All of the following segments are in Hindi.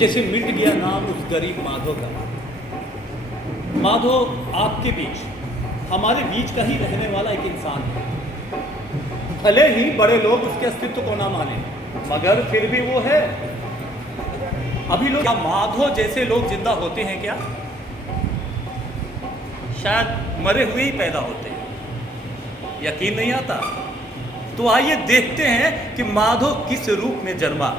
जैसे मिट गया नाम उस गरीब माधव का। माधव आपके बीच, हमारे बीच का ही रहने वाला एक इंसान है। भले ही बड़े लोग उसके अस्तित्व को ना माने, मगर फिर भी वो है। अभी लोग क्या माधव जैसे लोग जिंदा होते हैं क्या? शायद मरे हुए ही पैदा होते हैं। यकीन नहीं आता? तो आइए देखते हैं कि माधव किस रूप में जन्मा।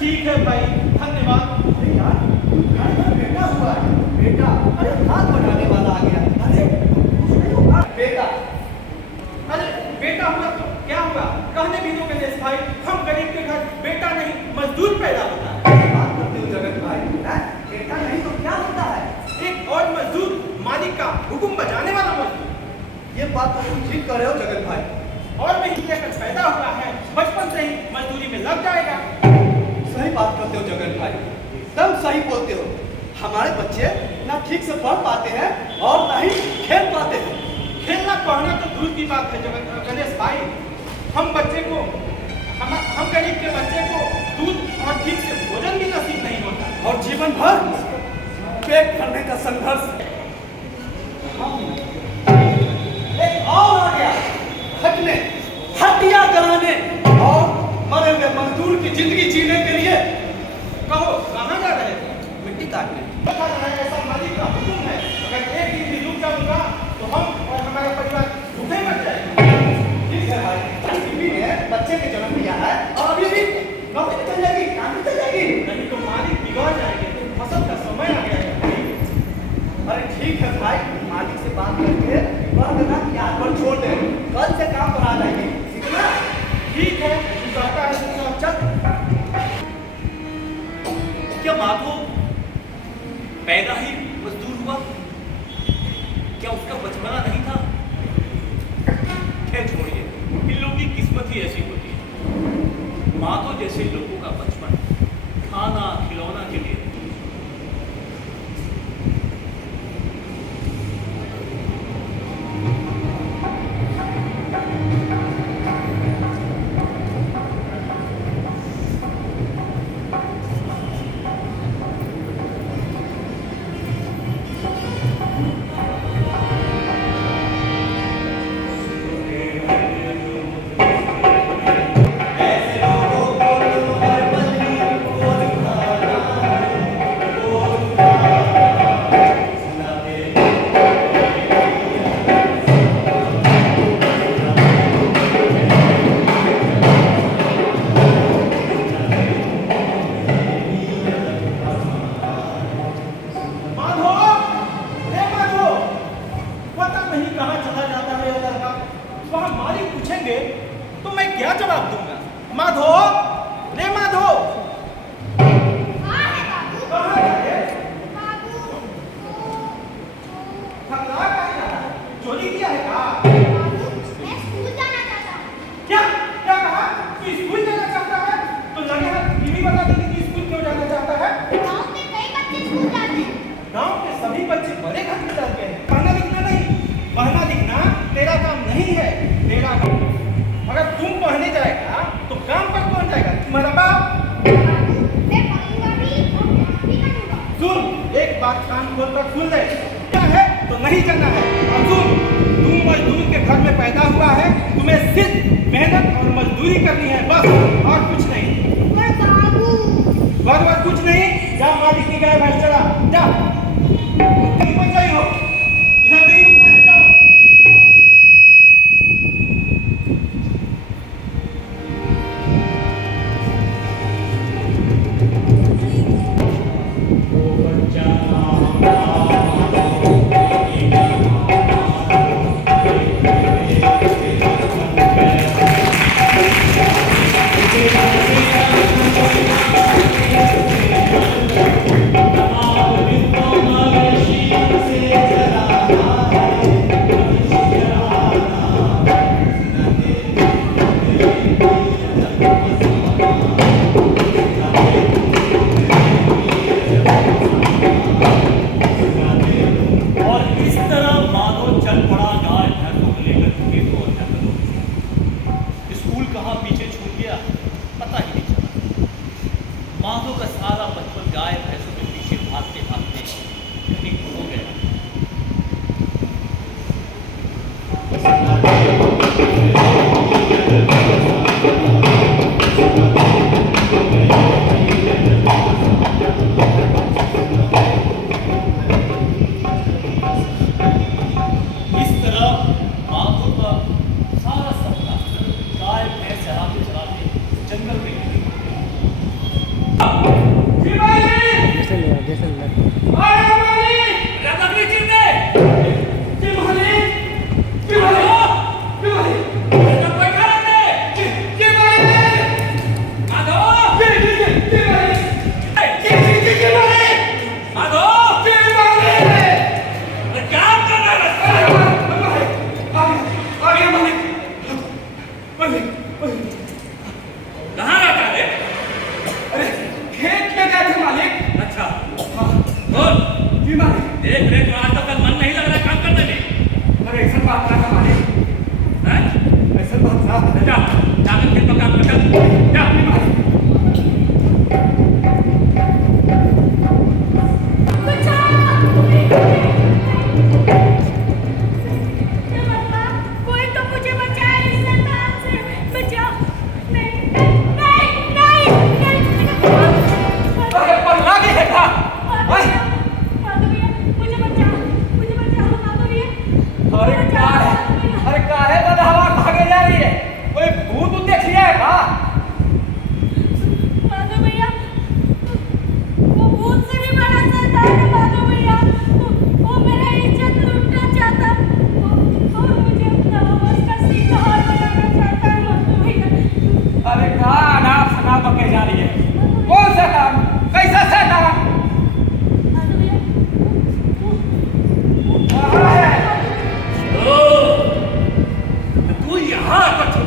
ठीक है भाई, धन्यवाद। अरे यार, घर में बेटा हुआ है। बेटा, अरे हाथ बढ़ाने वाला आ गया। अरे बेटा, अरे बेटा हुआ तो क्या हुआ? कहने भी दो गणेश भाई, हम गरीब के घर बेटा नहीं मजदूर पैदा होता है। बात करते हो जगत भाई, बेटा नहीं तो क्या होता है? एक और मजदूर, मालिक का हुक्म बजाने वाला मजदूर। ये बात तो तुम ठीक कर रहे हो जगत भाई। और में ही लेकर पैदा हुआ है, बचपन से ही मजदूरी में लग जाएगा। सही बात करते हो जगत भाई, एकदम सही बोलते हो। हमारे बच्चे ना ठीक से पढ़ पाते हैं और ना ही खेल पाते हैं। खेलना पढ़ना तो दूर की बात है गणेश भाई। हम गरीब के बच्चे को दूध और ठीक से भोजन भी नसीब नहीं होता और जीवन भर पेट भरने का संघर्ष। एक और आ गया, हटने हटिया कराने और मरे हुए मजदूर की जिंदगी जीने के लिए। कहो कहाँ जा रहे थे? मिट्टी काटने। ऐसा मालिक का हुक्म है, अगर एक दिन भी रुक जाऊंगा तो हम और हमारा परिवार भूखे मर जाएगा। ठीक है भाई, बीवी ने बच्चे के जन्म दिया है और अभी भी नौकरी चल जाएगी, काम चल जाएगी। नहीं तो मालिक बिगड़ जाएंगे, तो फसल का समय आ गया है। अरे ठीक है भाई, मालिक से बात करके कह देना कि आज पर छोड़ दे, कल से काम पर आ जाएंगे, ठीक है? ठीक है, तू जाता है तो चल। क्या माधव पैदा ही मजदूर हुआ? क्या उसका बचपना नहीं था? खैर छोड़िए, इन लोगों की किस्मत ही ऐसी होती है। माधव जैसे लोगों का बचपन खाना खिलौना के लिए तो मैं क्या जवाब दूंगा? माधो, रे माधो, कहाँ है? थकला कहाँ जा रहा है? चोरी किया है क्या? क्या क्या कहा? तू स्कूल जाना चाहता है? तो लगे हाथ बीवी बता देगी कि स्कूल क्यों जाना चाहता है? गाँव के सभी बच्चे बड़े घर में जाते हैं। पढ़ना लिखना नहीं, पढ़ना लिखना तेरा काम नहीं है, तेरा काम। अगर तुम पढ़ने जाएगा तो काम पर कौन जाएगा? तुम्हारा बाप। सुन, एक बात कान खोल कर सुन ले, क्या है तो नहीं जाना है। और सुन, तुम मजदूर के घर में पैदा हुआ है, तुम्हें सिर्फ मेहनत और मजदूरी करनी है, बस, और कुछ नहीं। और कुछ नहीं। जा मालिक की गाय भैंस चला, जा। कहीं पर गई हो, इधर नहीं रुकना है, जाओ। बच्चा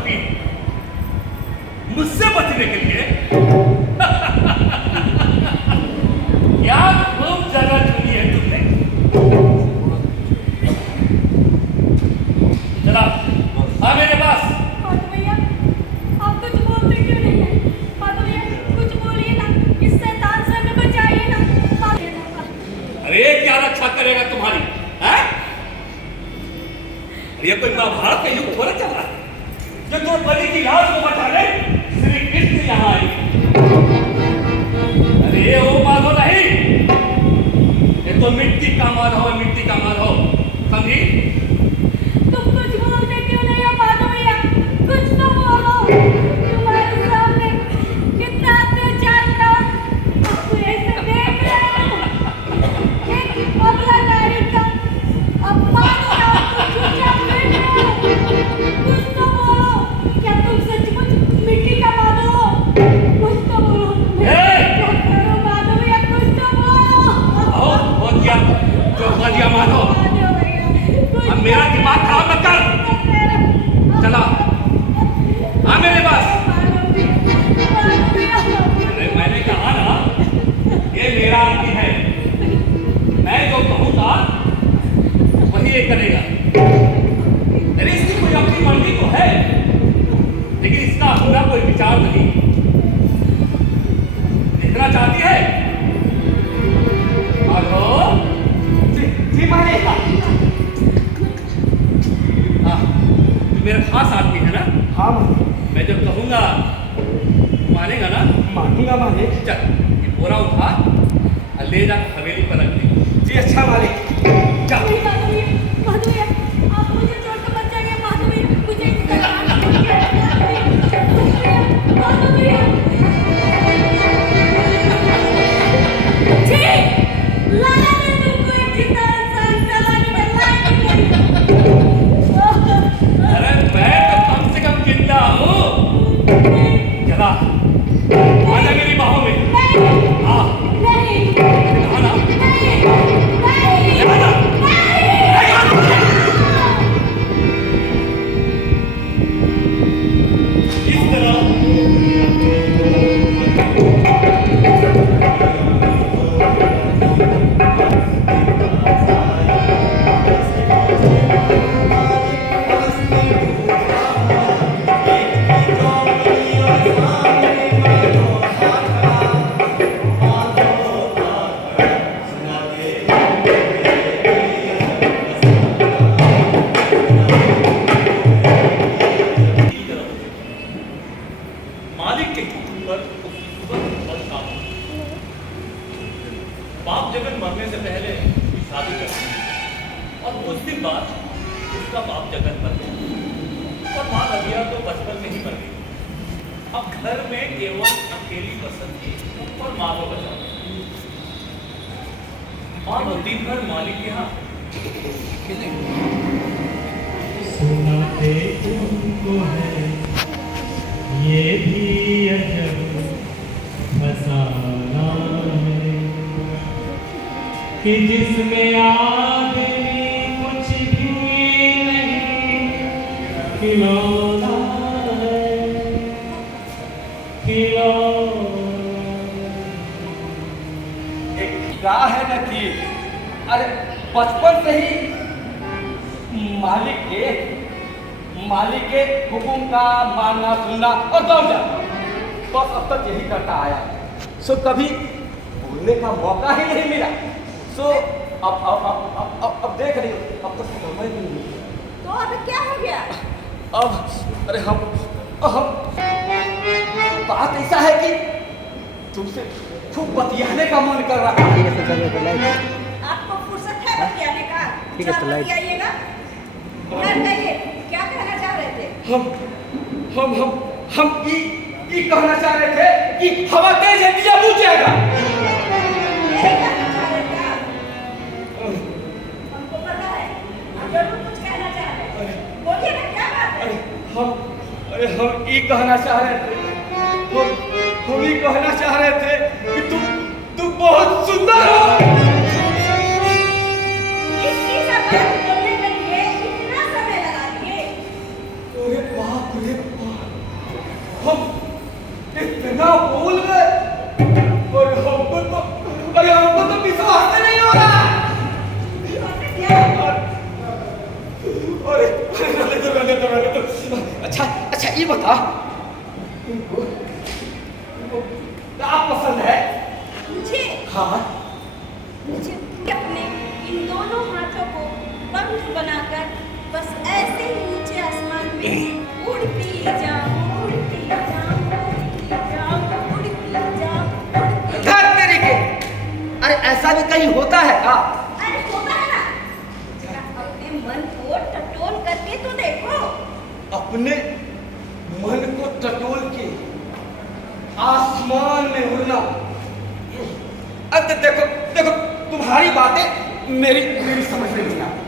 सकती है। मुझसे बचने के लिए क्या खूब जगह चुनी है तुमने। चला आ मेरे पास। माधव भैया आप कुछ बोलते क्यों नहीं है? माधव भैया कुछ बोलिए ना, इस शैतान से हमें बचाइए ना। अरे क्या रक्षा करेगा तुम्हारी है? ये कोई महाभारत का युग थोड़ा चल रहा है जो द्रौपदी की लाश को बचाने श्री कृष्ण यहाँ आए। अरे वो माधव नहीं, ये तो मिट्टी का माधव है, मिट्टी का माधव, समझी? तुम कुछ बोलते क्यों नहीं है माधव भैया? कुछ तो बोलो। तुम्हारे सामने कितना अत्याचार था, आपको ऐसे देख रहे हो। एक अबला नारी का अपमान किया, तुम चुपचाप बैठ रहे हो। कुछ तो बोलो, क्या तुम सचमुच मिट्टी का माधव हो? कुछ तो बोलो। क्या करो माधव भैया, कुछ तो बोलो। हो गया जो हो गया माधव। माधव भैया, कुछ अब मेरा दिमाग खराब मत कर। चला आ मेरे पास। अरे मैंने कहा ना ये मेरा आदमी है, मैं जो कहूँगा वही ये करेगा। अरे इसकी कोई अपनी मर्जी तो है लेकिन इसका अपना कोई विचार नहीं। देखना चाहती है माधव? जी मालिक। हाँ तू मेरा खास आदमी है ना? हाँ मालिक। मैं जब कहूँगा मानेगा ना? मानूंगा मालिक। चल ये बोरा उठा और ले जाकर हवेली पर रख दे। जी अच्छा मालिक। चल माधव भैया आप मुझे छोड़ कर मत जाइए। माधव भैया मुझे इसका माधव भैया जी लाया मैं तुमको एक जिंदा इंसान चलाने में लायक नहीं। अरे मैं तो कम से कम जिंदा हूँ। चला आजा मेरी बाहों में। हाँ नहीं कहा ना नहीं नहीं चला ना। इस तरह मालिक के हुक्म पर सुबह और शाम बाप जगन मरने से पहले उसकी शादी कर दी और कुछ दिन बाद उसका बाप जगन मर गया और माँ रबिया तो बचपन में ही मर गई। अब घर में केवल अकेली बसंती और माँ को बचा। माँ तो दिन भर मालिक के यहाँ सुनाते तुमको है ये भी अजब फसाना है कि जिसमें आदमी कुछ भी नहीं खिलौना है एक क्या है ना कि अरे बचपन से ही मालिक के हुकुम का मानना सुनना और दौड़ जाना, बस अब तक यही करता आया। सो कभी बोलने का मौका ही नहीं मिला। सो अब देख रही हो, अब तो समझ नहीं। तो अब क्या हो गया? अब अरे हम बात ऐसा है कि तुमसे खूब बतियाने का मन कर रहा है। आपको फुर्सत है बतियाने का? ठीक है तो बतियाइएगा। कहिए क्या कहना चाह रहे थे? हम ई कहना चाह रहे थे कि हवा तेज है, दिया बुझ जाएगा। यही कहना चाह रहे थे आप? हमको पता है आप जरूर कुछ कहना चाह रहे हैं। बोलिए ना क्या बात है? हम ई कहना चाह रहे थे, हम ई कहना चाह रहे थे कि तुम बहुत सुंदर हो। इसकी सब बात बोलने के लिए इतना समय लगा दिए? अरे बाप रे इतना बोल गए और हमको तो विश्वास नहीं हो रहा। रहने दो। अच्छा ये बता, तुमको क्या पसंद है? मुझे हाँ मुझे अपने इन दोनों हाथों को पंख बनाकर बस ऐसे ही नीचे आसमान में उड़ती जाऊं, उड़ती जाऊं, उड़ती जाऊं, उड़ती जाऊं। धर तेरी के। अरे ऐसा भी कहीं होता है क्या? अरे होता है ना, जरा अपने मन को टटोल करके तो देखो। अपने मन को टटोल के आसमान में उड़ना। अब देखो तुम्हारी बातें मेरी समझ में नहीं आती।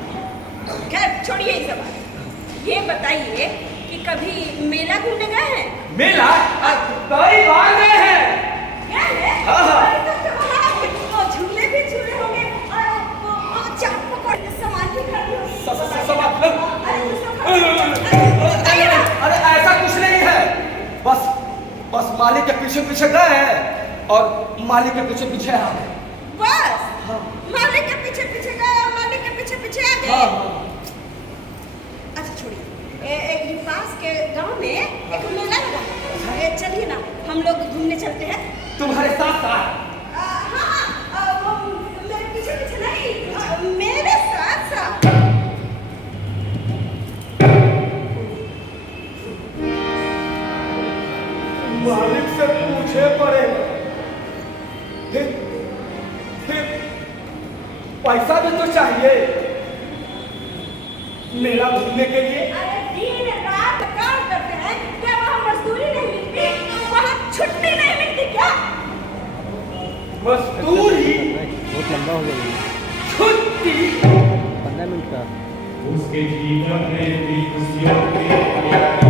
खैर छोड़िए ये सब बात। ये बताइए कि कभी मेला घूमने गए हैं? मेला कई बार गए हैं। क्या है? हाँ, हाँ। और तो वहाँ वो झूले भी झूले होंगे और वो चाट पकौड़े के सामान भी खरीदे होंगे। अरे ऐसा कुछ नहीं है। बस मालिक के पीछे गए हैं और मालिक के पीछे आ गए। बस हाँ। मालिक के पीछे गए और मालिक के पीछे आ गए। हाँ। अच्छा छोड़िए, ये पास के गांव में एक मेला लगा है। चलिए ना हम लोग घूमने चलते हैं। तुम्हारे साथ हाँ, वो मेरे पीछे नहीं, मेरे साथ। मालिक से पूछे पड़ेगा। फिर पैसा भी तो चाहिए मेला घूमने के लिए। अरे दिन रात काम करते हैं, क्या वहाँ मजदूरी नहीं मिलती? वहाँ छुट्टी नहीं मिलती क्या? मजदूरी बहुत लंबा हो गया, छुट्टी 15 मिनट का। उसके जीवन में भी खुशियों के